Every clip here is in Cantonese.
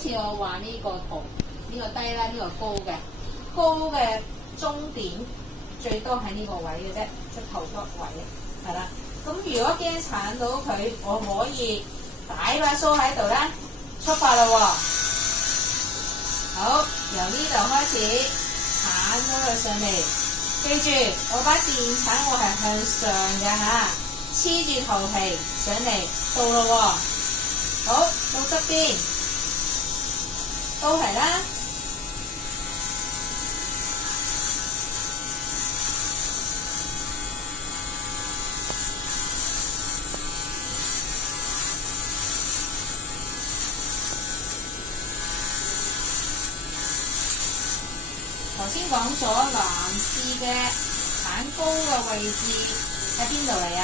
似我畫呢個圖，呢、個低啦，呢、個高嘅終點最多喺呢個位嘅啫，即頭骨位，係啦。咁如果驚鏟到佢，我可以擺把梳喺度咧，出發啦喎。好，由呢度開始鏟咗佢上嚟，記住我把電鏟我係向上嘅嚇，黐住頭皮上嚟到咯喎。好，到側邊都係啦。頭先講咗男士嘅產高嘅位置喺邊度嚟啊？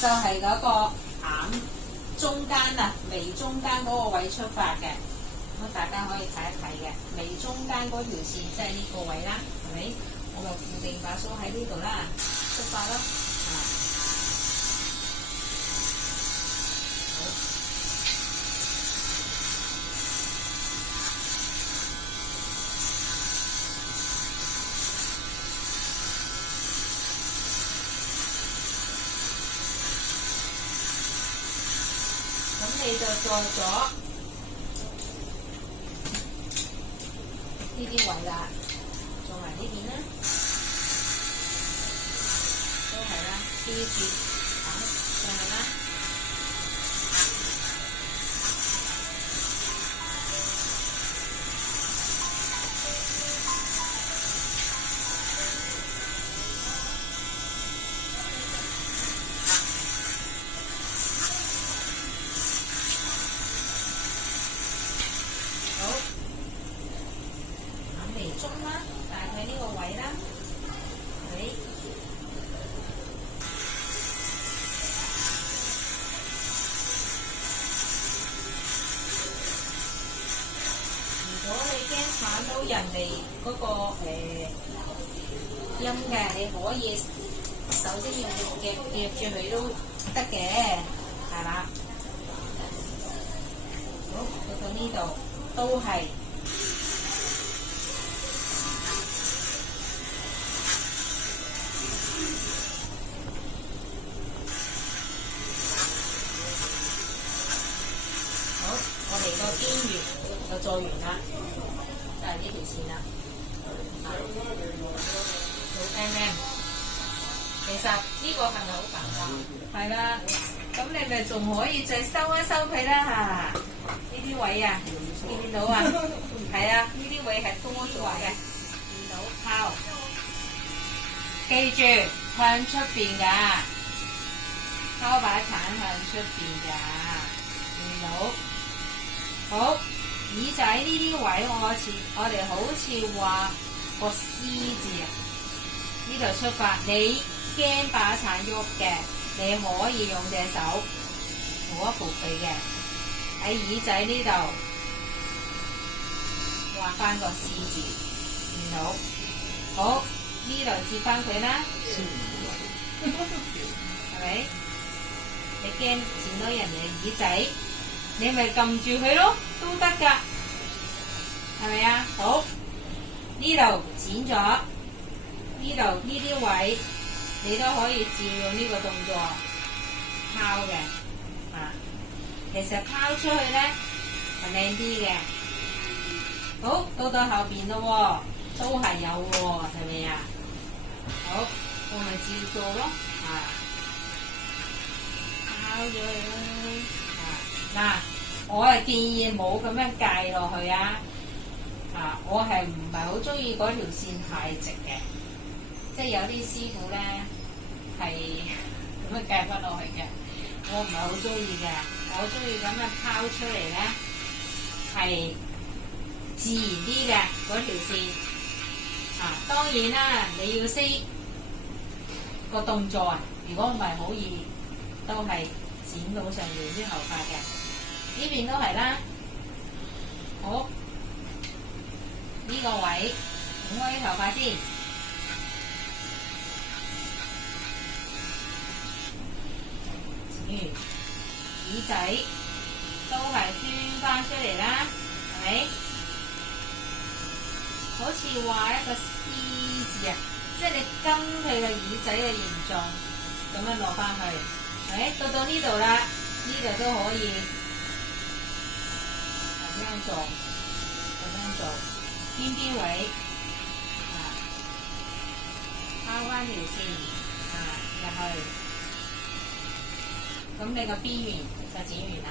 就係嗰個眼中間啊，眉中間嗰個位出發嘅。咁大家可以睇一睇嘅，眉中間嗰條線即係呢個位啦，係咪？我咪固定把梳喺呢度啦，出發咯。咁你就做咗呢啲位啦，做埋呢邊啦，都係啦，黐住上去啦。中啦，大概呢個位啦，係。如果你驚鏟到人哋嗰個陰嘅，你可以手先用夾住佢都得嘅，係啦。好，到呢度都係。我哋個邊緣就做完啦，就係呢條線啦。好 mm， 其實呢個係咪好簡單？係啦，咁你咪仲可以再收一收佢啦嚇。呢啲位啊，見到啊？係啊，呢啲位係多咗嘅，見到拋。記住向出邊㗎，拋把鏟向出邊㗎，見到？好，耳仔呢啲位我哋好似畫個 C 字啊，呢度出發。你驚把鏟喐嘅，你可以用隻手扶一扶佢嘅，喺耳仔呢度畫翻個 C 字，見到？好，呢度接翻佢啦，係咪？你驚剪到人哋嘅耳仔？你咪撳住佢咯，都得㗎，係咪啊？好，呢度剪咗，呢度呢啲位你都可以照用呢個動作拋嘅，其實拋出去咧係靚啲嘅。好，到後邊咯喎，都係有喎，係咪啊？好，我咪照做咯，拋咗佢啦。嗱，我係建議冇咁樣計落去啊！我係唔係好中意嗰條線太直嘅，即係有啲師傅咧係咁樣計翻落去嘅，我唔係好中意嘅。我中意咁樣拋出嚟咧係自然啲嘅嗰條線。當然啦，你要識個動作啊！如果唔係好易都係剪到上面啲頭髮嘅。呢邊都係啦，好，呢個位整開啲頭髮先，耳仔都係圈翻出嚟啦，係咪？好似畫一個 C 字啊，即係你跟佢嘅耳仔嘅形狀咁樣落翻去，到呢度啦，呢度都可以咁樣做，邊邊位拋翻條線入去，咁你個邊緣就剪完啦。